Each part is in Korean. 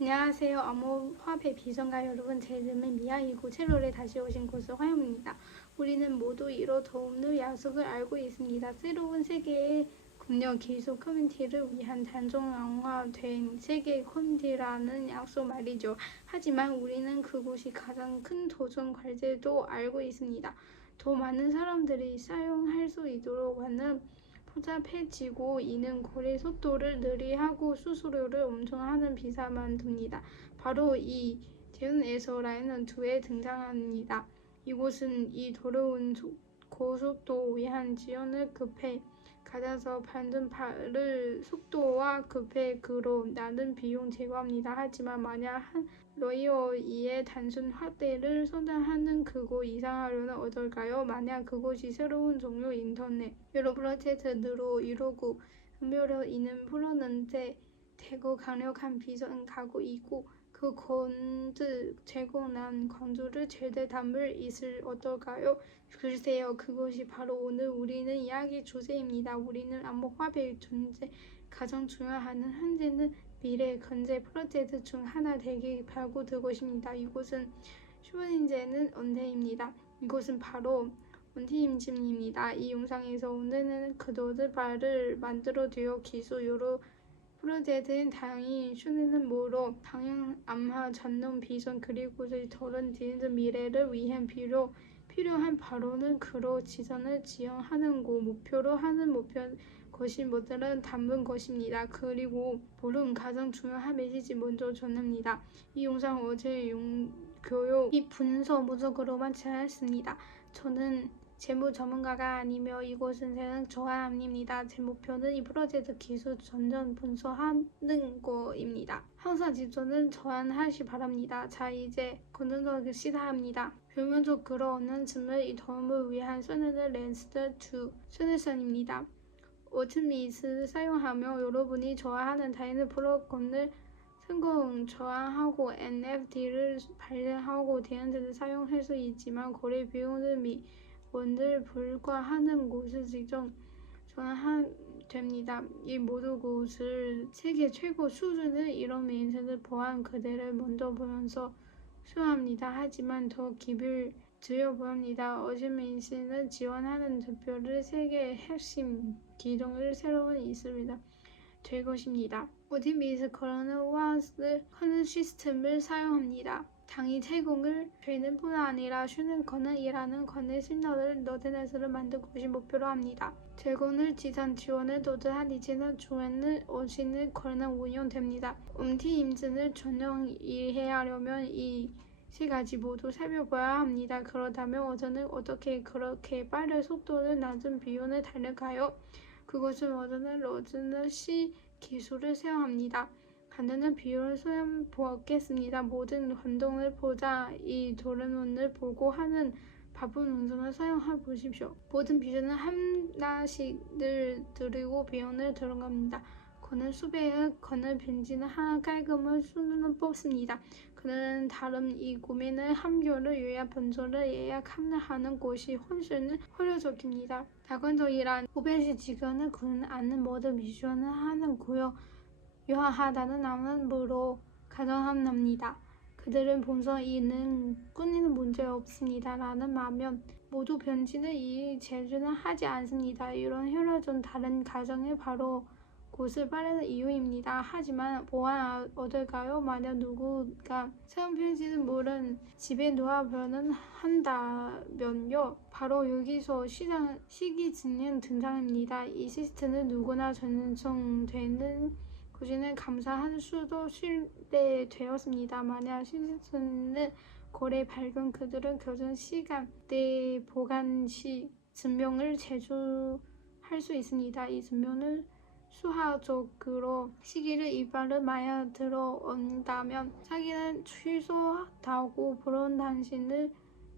안녕하세요. 암호화폐 비전가 여러분. 제 이름은 미아이고 채널에 다시 오신 것을 환영합니다. 우리는 모두 이로 도움을 약속을 알고 있습니다. 새로운 세계의 금융 기술 커뮤니티를 위한 단종화된 세계 커뮤니티라는 약속 말이죠. 하지만 우리는 그곳이 가장 큰 도전 과제도 알고 있습니다. 더 많은 사람들이 사용할 수 있도록 하는 복잡해지고 이는 거래 속도를 느리하고 수수료를 엄청 하는 비싸만 듭니다. 바로 이 대운에서 라인은 2에 등장합니다. 이곳은 이 더러운 고속도 위한 지원을 급해 가져서 반든 빠른 속도와 급획으로 나는 비용 제거합니다. 하지만 만약 한 레이어의 단순 확대를 선택하는 그곳 이상하려면 어떨까요? 만약 그곳이 새로운 종류 인터넷 여러 프로젝트로 이루고 분별로 있는 프로는데 대거 강력한 비전을 갖고 있고 그 건드 제공한 광주를 최대 담을 있을 어떨까요? 글쎄요, 그것이 바로 오늘 우리는 이야기 주제입니다. 우리는 암호화폐의 존재 가장 중요한 현재는 미래 경제 프로젝트 중 하나 되게 발굴되고 있습니다. 이곳은 슈퍼닌제는 언제입니다. 이곳은 바로 원팀임진입니다. 이 영상에서 오늘은 그도드 발을 만들어 되어 기술 여러 프로젝트는 다양히 슈는 뭐로 당연 암화 전동 비전 그리고 더른 뒤는 미래를 위한 필요한 바로는 그로 지선을 지향하는 고 목표로 하는 목표 것이 모델은 담은 것입니다. 그리고 물론 가장 중요한 메시지 먼저 전합니다. 이 영상 어제 교육 이 분석 무적으로만 제안했습니다. 저는 재무 전문가가 아니며 이곳은 세상 저하 아닙니다. 제 목표는 이 프로젝트 기술 전전 분석하는 거입니다. 항상 지도는 저한하시 바랍니다. 자, 이제 건전적으로 시작합니다. 표면적으로 어느 쯤을 이 도움을 위한 쓰는 렌스드 2 솔루션입니다. 오트미스 사용하며 여러분이 좋아하는 다양한 프로그램을 성공 저항하고 NFT를 발행하고 대안들을 사용할 수 있지만 거래 비용을 미 원을 불과하는 곳을 지정 전환됩니다. 이 모든 곳을 세계 최고 수준의 이런 메인셋을 보안 그대를 먼저 보면서 수합니다. 하지만 더 깊이 들여보합니다. 어즈메인스는 지원하는 특별히 세계의 핵심 기능을 새로운 있습니다. 될 것입니다. 오티미스 커런은 와스 커는 시스템을 사용합니다. 당이 제공을 되는 뿐 아니라 쉬는 권한이라는 권의 신뢰를 너드넷을 만든 것이 목표로 합니다. 제공을 지산 지원을 도드한 이제는 주에는 오시는 권한 운영됩니다. 움티임진을 전용 이해하려면 이 세 가지 모두 살펴봐야 합니다. 그렇다면 어제는 어떻게 그렇게 빠른 속도를 낮은 비용을 달릴까요? 그것은 어제는 로즈는 C 기술을 사용합니다. 간단한 비율을 소형 보겠습니다. 모든 활동을 보자 이 도레몬을 보고 하는 바쁜 운전을 사용해 보십시오. 모든 비전은 하나씩을 드리고 비용을 들어갑니다. 그는 수배의 건을 벤진을 하나 깔끔한 수능을 뽑습니다. 그는 다른 이 고민을 한겨를 요약 번조를 예약하는 곳이 훨씬 효율적입니다. 다관적이란 500시 직원은 그는 아는 모든 미션을 하는 구역 유하하다는 나무로 가정합니다. 그들은 본성 이는 끊이는 문제 없습니다. 라는 말면 모두 변진을 이 제주는 하지 않습니다. 이런 효율은 다른 가정의 바로 곳을 빠르는 이유입니다. 하지만 보안 어떨까요? 만약 누구가 사용 편지는 물은 집에 놓아버는 한다면요. 바로 여기서 시기 진행 등장입니다. 이 시스템은 누구나 전송되는 구진을 감사할 수도 실내되었습니다. 만약 시스템은 거래 발견 그들은 교전 시간 내 보관 시 증명을 제출할 수 있습니다. 이 증명은 수학적으로 시기를 이발을 만약 들어온다면 사기는 취소하고 그런 당신을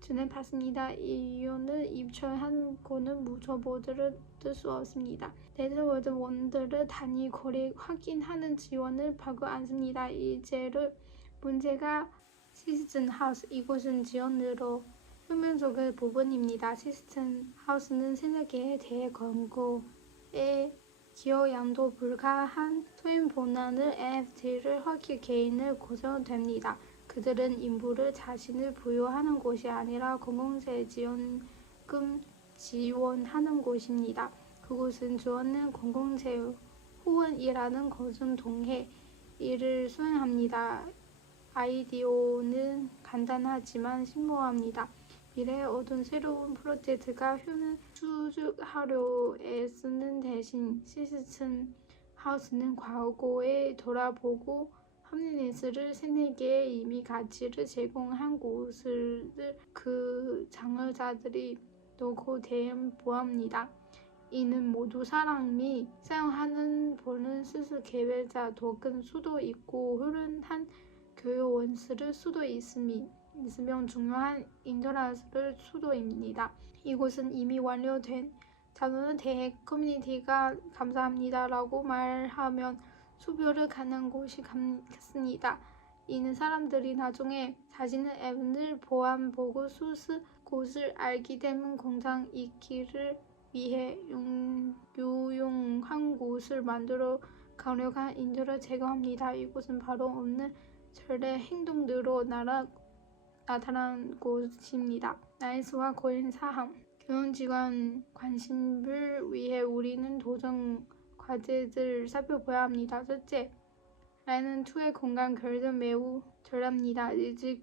진행받습니다. 이유는 입찰한 거는 무처보드를 뜰 수 없습니다. 네트워크 원들을 단위 거래 확인하는 지원을 받고 않습니다. 이제를 문제가 시스템 하우스 이곳은 지원으로 표면적인 부분입니다. 시스템 하우스는 생각에 대해 권고에 기여 양도 불가한 소인 본안을 NFT를 허기 개인을 구성됩니다. 그들은 인부를 자신을 부여하는 곳이 아니라 공공재 지원금 지원하는 곳입니다. 그곳은 주어는 공공재 후원이라는 것은 동해 일을 수행합니다. 아이디어는 간단하지만 심오합니다. 미래의 어떤 새로운 프로젝트가 효는 수주하려 애쓰는 대신 시스템 하우스는 과거에 돌아보고 합리니스를 세네개에 이미 가치를 제공한 곳을 그 장을자들이 놓고 대보합니다. 이는 모두 사람이 사용하는 보는 스스 개발자 토큰 수도 있고 흐른한 교육 원수를 수도 있으면 중요한 인터넷을 수도입니다. 이곳은 이미 완료된 자료에 대해 커뮤니티가 감사합니다 라고 말하면 수표를 가는 곳이 같습니다. 이는 사람들이 나중에 자신의 앱을 보안보고 수스 곳을 알게 되면 공장 있기를 위해 유용한 곳을 만들어 강력한 인도를 제공합니다. 이곳은 바로 없는 절대 행동으로 나타난 곳입니다. 나이스와 고인 사항 교육지원 관심을 위해 우리는 도전 과제들을 살펴봐야 합니다. 첫째, 라는2의 공간 결정 매우 저렴합니다. 즉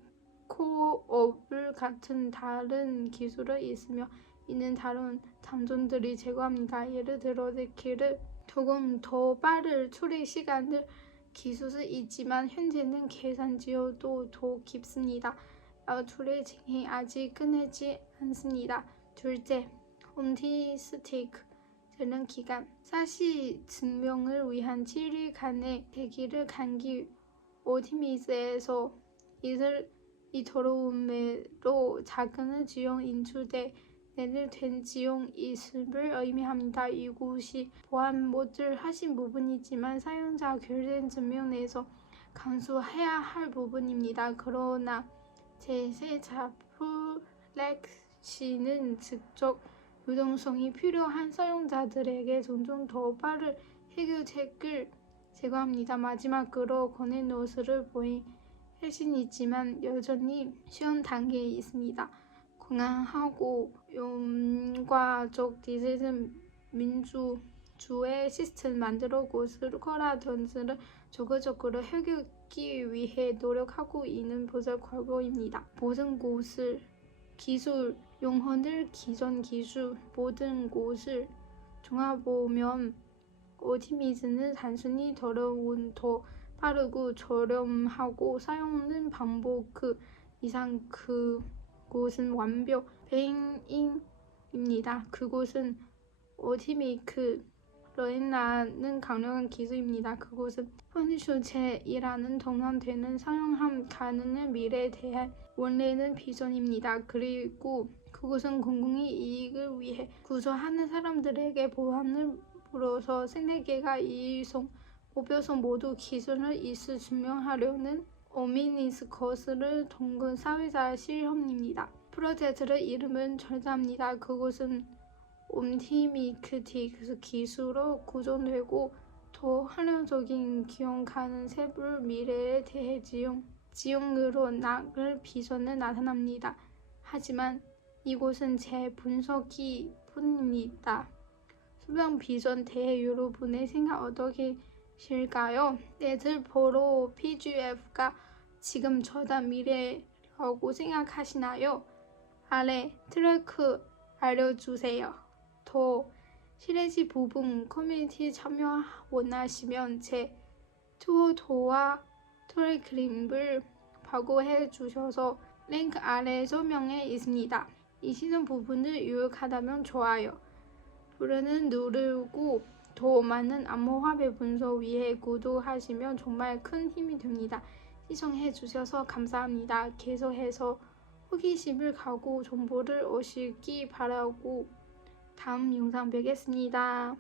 코어업 같은 다른 기술이 있으며 이는 다른 장점들이 제공합니다. 예를 들어 키를 조금 더 빠른 처리 시간을 기술이 있지만 현재는 계산 지효도 더 깊습니다. 처리 진행이 아직 끝나지 않습니다. 둘째, 옴티스틱 재능 기간 사실 증명을 위한 7일 간의 대기를 감기 오티미스에서 이 더러움으로 작은 지용 인출돼 내를 된 지용 있음을 의미합니다. 이곳이 보안 모드를 하신 부분이지만 사용자 결정 증명에서 강조해야 할 부분입니다. 그러나 제세자 플렉시는 직접 유동성이 필요한 사용자들에게 종종 더 빠른 해결책을 제공합니다. 마지막으로 권해노스를 보인 핵심이지만 여전히 쉬운 단계에 있습니다. 공항하고 연과적 디지털 민주주의 시스템 만들어 곳을 거라던지를 적극적으로 해결하기 위해 노력하고 있는 보적 결과입니다. 모든 곳을 기술 용어들 기존 기술 모든 곳을 종합보면 오티미즘은 단순히 더러운 더 빠르고 저렴하고 사용하는 방법 그 이상 그곳은 완벽 배인입니다. 그곳은 오티미크 러인라는 강력한 기술입니다. 그곳은 현실체이라는 동반되는 사용함 가능한 미래에 대한 원래는 비전입니다. 그리고 그곳은 공공의 이익을 위해 구조하는 사람들에게 보안을 물어서 세네개가 이성 목표성 모두 기술을 있을 증명하려는 어미니스 것을 동근 사회자 실험입니다. 프로젝트의 이름은 절대합니다. 그곳은 옴티미크틱 기술로 구성되고 더 활용적인 기용 가능 세부 미래에 대해 지형으로 나갈 비전을 나타납니다. 하지만 이곳은 제 분석이 뿐입니다. 수명 비전 대해 여러분의 생각 어떠실까요? 네트포로 PGF가 지금 저다 미래라고 생각하시나요? 아래 트래크 알려주세요. 더 실내지 부분 커뮤니티 참여 원하시면 제 투어도와 트래크링을 발고해 주셔서 링크 아래 설명에 있습니다. 이 시즌 부분을 유익하다면 좋아요 버튼을 누르고 더 많은 암호화폐 분석 위해 구독하시면 정말 큰 힘이 됩니다. 시청해 주셔서 감사합니다. 계속해서 호기심을 갖고 정보를 얻으시기 바라고 다음 영상 뵙겠습니다.